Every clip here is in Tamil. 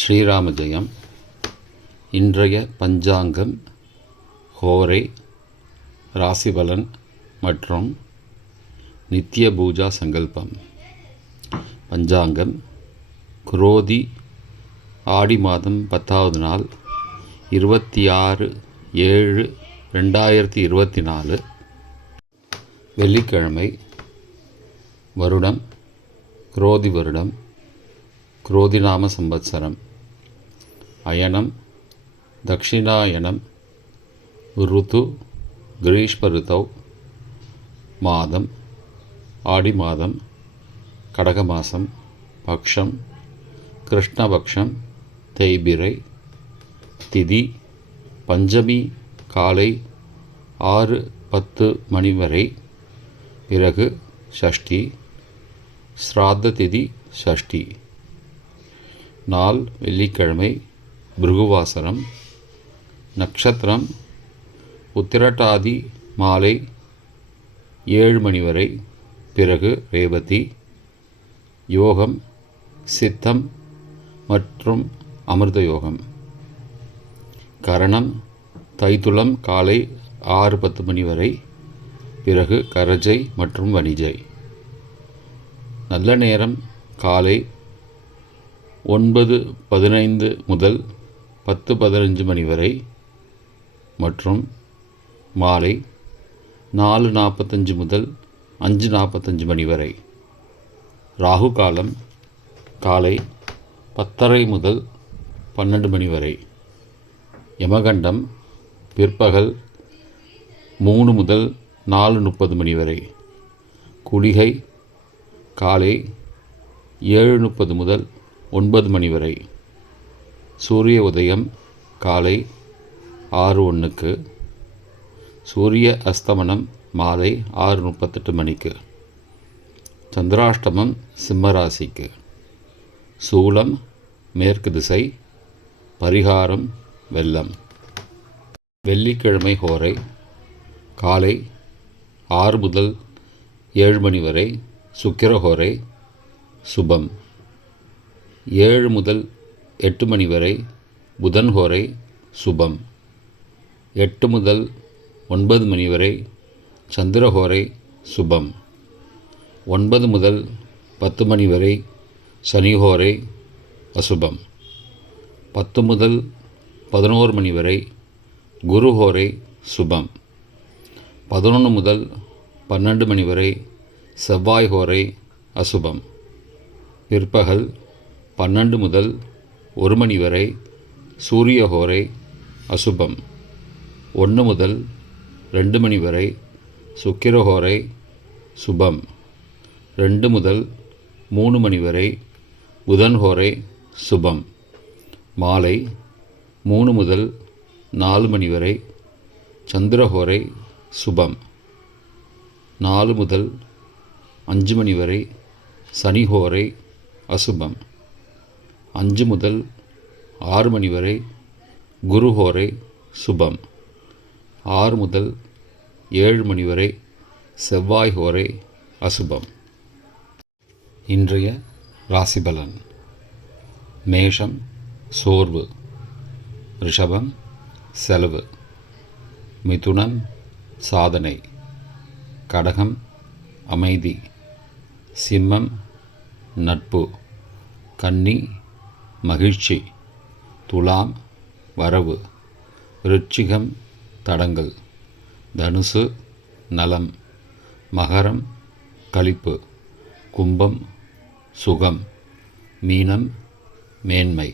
ஸ்ரீராம ஜெயம். இன்றைய பஞ்சாங்கம், ஹோரை, ராசிபலன் மற்றும் நித்திய பூஜா சங்கல்பம். பஞ்சாங்கம்: குரோதி ஆடி மாதம் 10வது நாள், 26/7/2024, வெள்ளிக்கிழமை. வருடம் குரோதி வருடம், குரோதிநாம சம்பத்சரம். அயனம் தக்ஷிணாயனம். ருத்து கிரீஷ்ம ருத்தௌ. மாதம் ஆடி மாதம், கடக மாதம். பக்ஷம் கிருஷ்ணபக்ஷம், தேய்பிரை. திதி பஞ்சமி காலை 6:10 மணி வரை, பிறகு ஷஷ்டி. ஸ்ராத்த திதி ஷஷ்டி. நாள் வெள்ளிக்கிழமை, பிருகுவாசரம். நட்சத்திரம் உத்திரட்டாதி மாலை 7 மணி வரை, பிறகு ரேவதி. யோகம் சித்தம் மற்றும் அமிர்த யோகம். கரணம் தைத்துளம் காலை 6:10 மணி வரை, பிறகு கரஜை மற்றும் வணிஜை. நல்ல நேரம் காலை 9:15 முதல் 10:15 மணி வரை மற்றும் மாலை 4:45 முதல் 5:45 மணி வரை. ராகு காலம் காலை 10:30 முதல் 12 மணி வரை. யமகண்டம் பிற்பகல் 3 முதல் 4:30 மணி வரை. குளிகை காலை 7:30 முதல் 9 மணி வரை. சூரிய உதயம் காலை 6:01க்கு. சூரிய அஸ்தமனம் மாலை 6:38 மணிக்கு. சந்திராஷ்டமம் சிம்மராசிக்கு. சூலம் மேற்கு திசை. பரிகாரம் வெல்லம். வெள்ளிக்கிழமை ஹோரை காலை 6 முதல் 7 மணி வரை, சுக்கிரஹோரை. சுபம் 7 முதல் 8 மணி வரை, புதன் ஹோரை. சுபம் 8 முதல் 9 மணி வரை, சந்திரஹோரை. சுபம் 9 முதல் 10 மணி வரை, சனிஹோரை. அசுபம் 10 முதல் 11 மணி வரை, குருஹோரை. சுபம் 11 முதல் 12 மணி வரை, செவ்வாய் ஹோரை. அசுபம் பிற்பகல் 12 முதல் 1 மணி வரை, சூரிய ஹோரை. அசுபம் 1 முதல் 2 மணி வரை, சுக்கிரஹோரை. சுபம் 2 முதல் 3 மணி வரை, புதன் ஹோரை. சுபம் மாலை 3 முதல் 4 மணி வரை, சந்திரஹோரை. சுபம் 4 முதல் 5 மணி வரை, சனிஹோரை. அசுபம் 5 முதல் 6 மணி வரை, குருஹோரை. சுபம் 6 முதல் 7 மணி வரை, செவ்வாய் ஹோரை. அசுபம். இன்றைய ராசிபலன். மேஷம் சோர்வு, ரிஷபம் செலவு, மிதுனம் சாதனை, கடகம் அமைதி, சிம்மம் நட்பு, கன்னி மகிழ்ச்சி, துலாம் வரவு, விருச்சிகம் தடங்கல், தனுசு நலம், மகரம் களிப்பு, கும்பம் சுகம், மீனம் மேன்மை.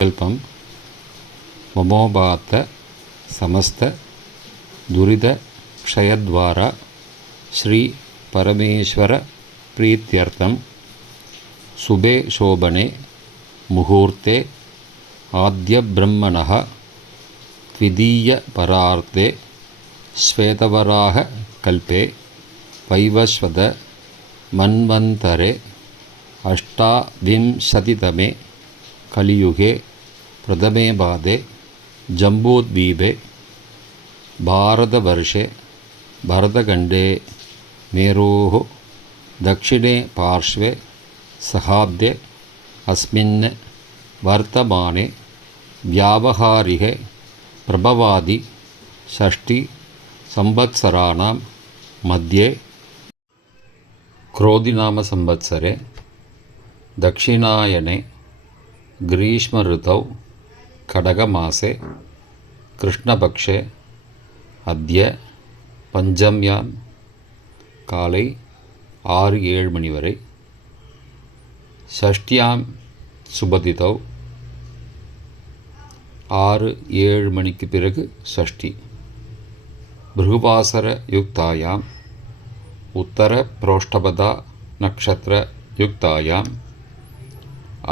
சங்கல்பம்: மமோபாத்த சமஸ்த துரித க்ஷயத்வாரா ஸ்ரீ பரமேஸ்வர प्रीत्यर्थम शुभे शोभने मुहूर्ते आद्यब्रह्मणः द्वितीयपरार्धे श्वेतवराह कल्पे वैवस्वत मन्वन्तरे अष्टाविंशतितमे कलियुगे प्रथमे पादे जम्बूद्वीपे भारतवर्षे भरतखण्डे मेरोः दक्षिणे पार्श्वे सहाब्दे अस्मिन् वर्तमाने व्यावहारिके प्रभवादि षष्टि संवत्सराणां मध्ये क्रोधिनामसंवत्सरे दक्षिणायने ग्रीष्मऋतौ खडगमासे कृष्णपक्षे अद्य पञ्चम्यां काले 6-7 मणि वरे षष्ट्यां सुबदितौ 6-7 मणिக்கு பிறகு षष्ठी भृगुवासरयुक्तायाम् उत्तरप्रोष्ठपदा नक्षत्रयुक्तायाम्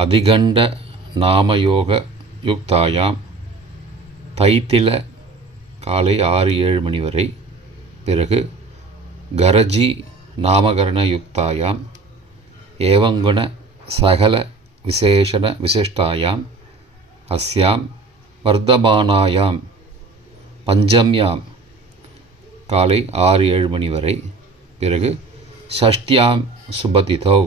अधिगण्डनामयोगयुक्तायां தைத்தில காலை 6-7 மணி வரை பிறகு கரஜி நாமகரணயுக்தாயாம் ஏவங்குண சகல விசேஷண விசிஷ்டாயாம் அஸ்யாம் வர்த்தமானாயாம் பஞ்சம்யாம் காலை 6-7 மணி வரை பிறகு ஷஷ்டியாம் சுபதிதௌ